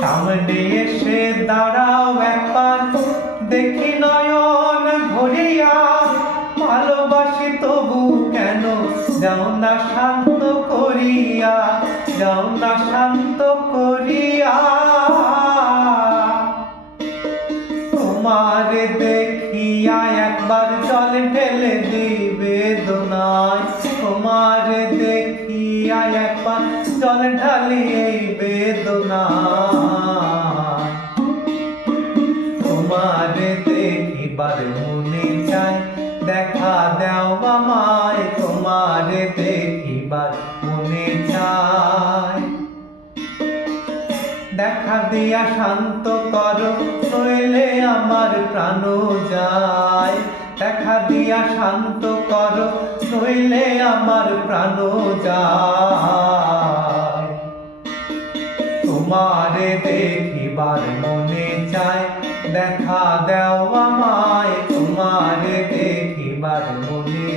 সামনে এসে দাঁড়াও একবার, দেখি নয়ন ভরিয়া। ভালোবাসি তবু কেন যাও না শান্ত করিয়া, যাও না শান্ত করিয়া। তোমারে দেখিয়া একবার জল ঢেলে দিবে দোনায়, তোমারে দেখিয়া একবার জল ঢালি এই বেদনায়। তোমারে দেখিবার মনে চায়, দেখা দাও আমায়, তোমারে দেখিবার মনে চায়। দেখা দিয়া শান্ত করো, নইলে আমার প্রাণ যায়। দেখা দিয়া শান্ত করো, নইলে আমার প্রাণ যায়। তোমারে দেখিবার মনে চায়, দেখা দাও আমায়, তোমারে দেখিবার মনে